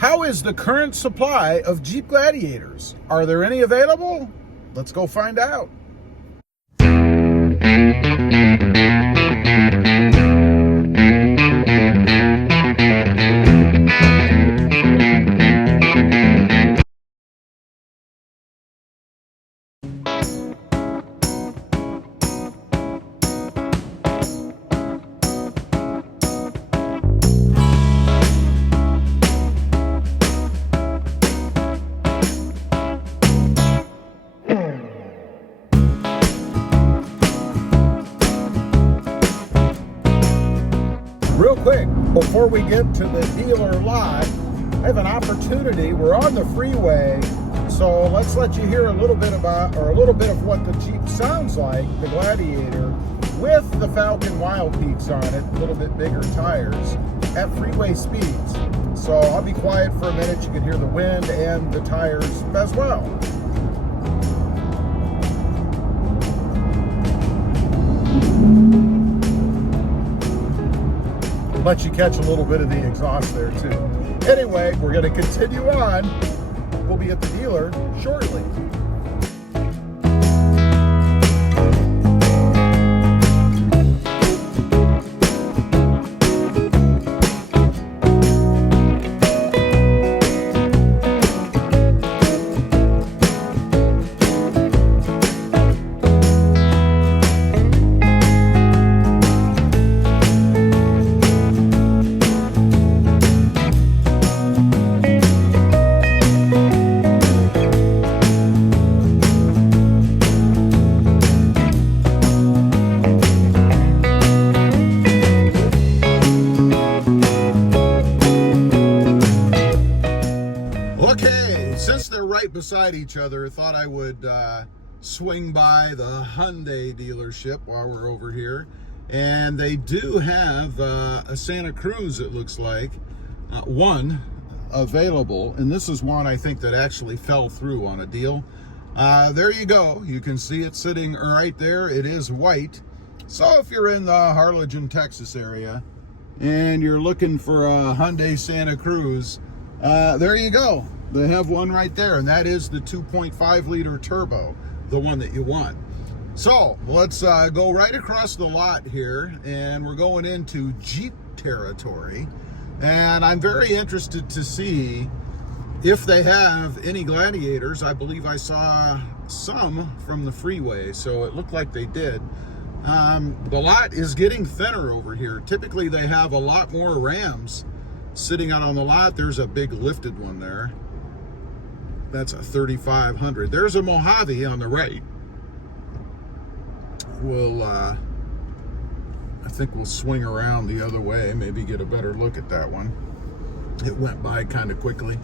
How is the current supply of Jeep Gladiators? Are there any available? Let's go find out. Real quick, before we get to the dealer lot, I have an opportunity. We're on the freeway, so let's let you hear a little bit about, or a little bit of what the Jeep sounds like, the Gladiator, with the Falcon Wild Peaks on it, a little bit bigger tires, at freeway speeds. So I'll be quiet for a minute. You can hear the wind and the tires as well. Let you catch a little bit of the exhaust there too. Anyway, we're going to continue on. We'll be at the dealer shortly. Right beside each other, thought I would swing by the Hyundai dealership while we're over here, and they do have a Santa Cruz, it looks like, one available, and this is one I think that actually fell through on a deal. There you go, you can see it sitting right there. It is white, so if you're in the Harlingen, Texas area and you're looking for a Hyundai Santa Cruz, there you go. They have one right there, and that is the 2.5 liter turbo, the one that you want. So let's go right across the lot here, and we're going into Jeep territory. And I'm very interested to see if they have any Gladiators. I believe I saw some from the freeway, so it looked like they did. The lot is getting thinner over here. Typically they have a lot more Rams sitting out on the lot. There's a big lifted one there. That's a 3500. There's a Mojave on the right. We'll, I think we'll swing around the other way, maybe get a better look at that one. It went by kind of quickly.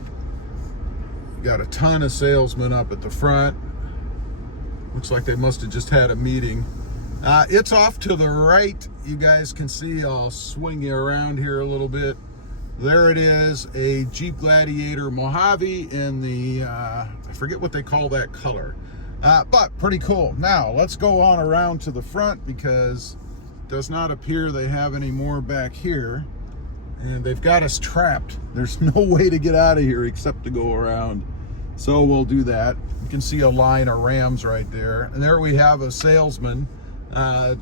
Got a ton of salesmen up at the front. Looks like they must have just had a meeting. It's off to the right. You guys can see, I'll swing you around here a little bit. There it is, a Jeep Gladiator Mojave in the, I forget what they call that color, but pretty cool. Now, let's go on around to the front, because it does not appear they have any more back here, and they've got us trapped. There's no way to get out of here except to go around, so we'll do that. You can see a line of Rams right there, and there we have a salesman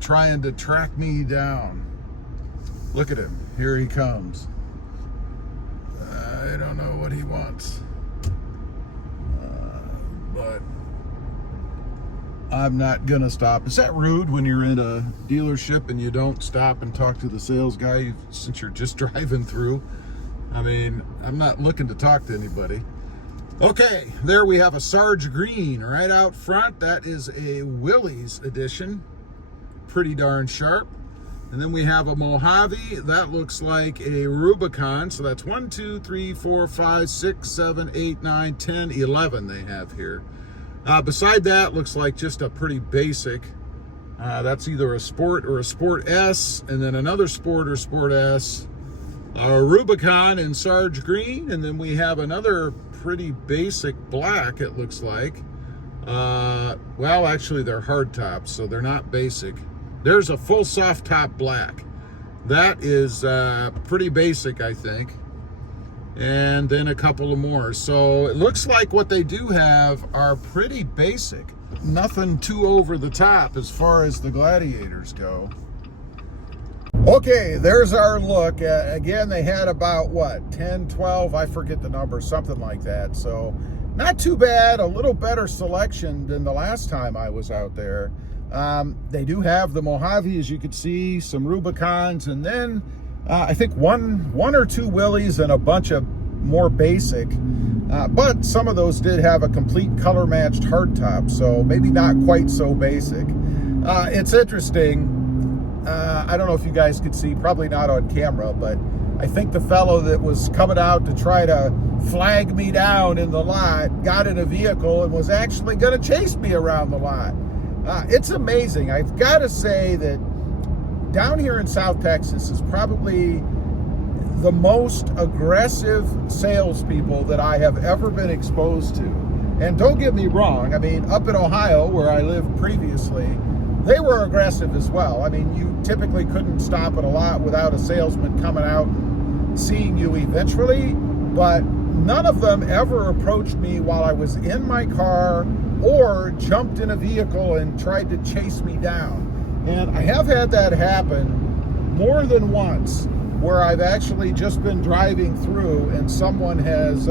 trying to track me down. Look at him, here he comes. I don't know what he wants, but I'm not gonna stop. Is that rude when you're in a dealership and you don't stop and talk to the sales guy since you're just driving through? I mean, I'm not looking to talk to anybody. Okay, there we have a Sarge Green right out front. That is a Willys edition, pretty darn sharp. And then we have a Mojave. That looks like a Rubicon. So that's 1, 2, 3, 4, 5, 6, 7, 8, 9, 10, 11 they have here. Beside that, looks like just a pretty basic. That's either a Sport or a Sport S, and then another Sport or Sport S. A Rubicon in Sarge Green, and then we have another pretty basic black, it looks like. Well, actually, they're hard tops, so they're not basic. There's a full soft top black. That is pretty basic, I think. and then a couple of more. So it looks like what they do have are pretty basic. Nothing too over the top as far as the Gladiators go. Okay, there's our look. Again, they had about, what, 10, 12, I forget the number, something like that. So not too bad, a little better selection than the last time I was out there. They do have the Mojave, as you can see, some Rubicons, and then I think one or two Willies and a bunch of more basic. But some of those did have a complete color-matched hardtop, so maybe not quite so basic. It's interesting. I don't know if you guys could see, probably not on camera, but I think the fellow that was coming out to try to flag me down in the lot got in a vehicle and was actually going to chase me around the lot. It's amazing. I've got to say that down here in South Texas is probably the most aggressive salespeople that I have ever been exposed to. And don't get me wrong, I mean, up in Ohio, where I lived previously, they were aggressive as well. I mean, you typically couldn't stop at a lot without a salesman coming out and seeing you eventually, but none of them ever approached me while I was in my car or jumped in a vehicle and tried to chase me down. And I have had that happen more than once, where I've actually just been driving through and someone has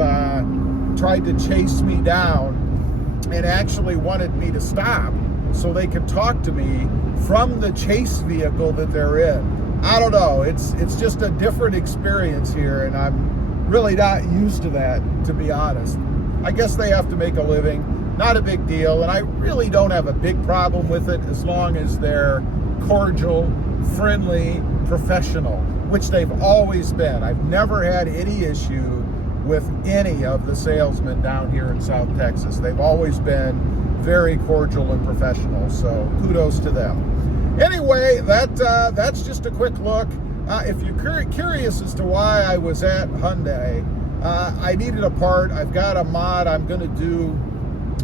tried to chase me down and actually wanted me to stop so they could talk to me from the chase vehicle that they're in. I don't know, it's just a different experience here, and I'm really not used to that, to be honest. I guess they have to make a living, not a big deal, and I really don't have a big problem with it as long as they're cordial, friendly, professional, which they've always been. I've never had any issue with any of the salesmen down here in South Texas. They've always been very cordial and professional, so kudos to them. Anyway, that's just a quick look. If you're curious as to why I was at Hyundai, I needed a part. I've got a mod I'm going to do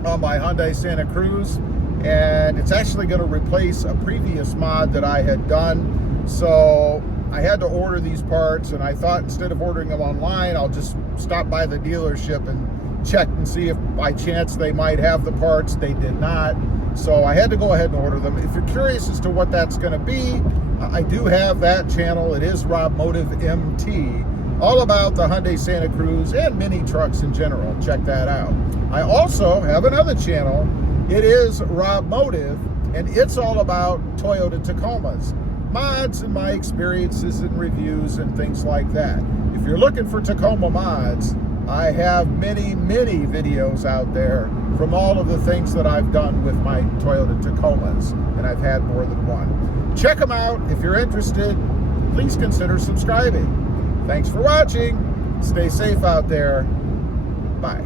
on my Hyundai Santa Cruz, and it's actually going to replace a previous mod that I had done. So I had to order these parts, and I thought instead of ordering them online, I'll just stop by the dealership and check and see if by chance they might have the parts. They did not, so I had to go ahead and order them. If you're curious as to what that's going to be, I do have that channel. It is Rob Motive MT, all about the Hyundai Santa Cruz and mini trucks in general. Check that out. I also have another channel. It is Rob Motive, and it's all about Toyota Tacomas, mods and my experiences and reviews and things like that. If you're looking for Tacoma mods, I have many videos out there from all of the things that I've done with my Toyota Tacomas, and I've had more than one. Check them out. If you're interested, please consider subscribing. Thanks for watching. Stay safe out there. Bye.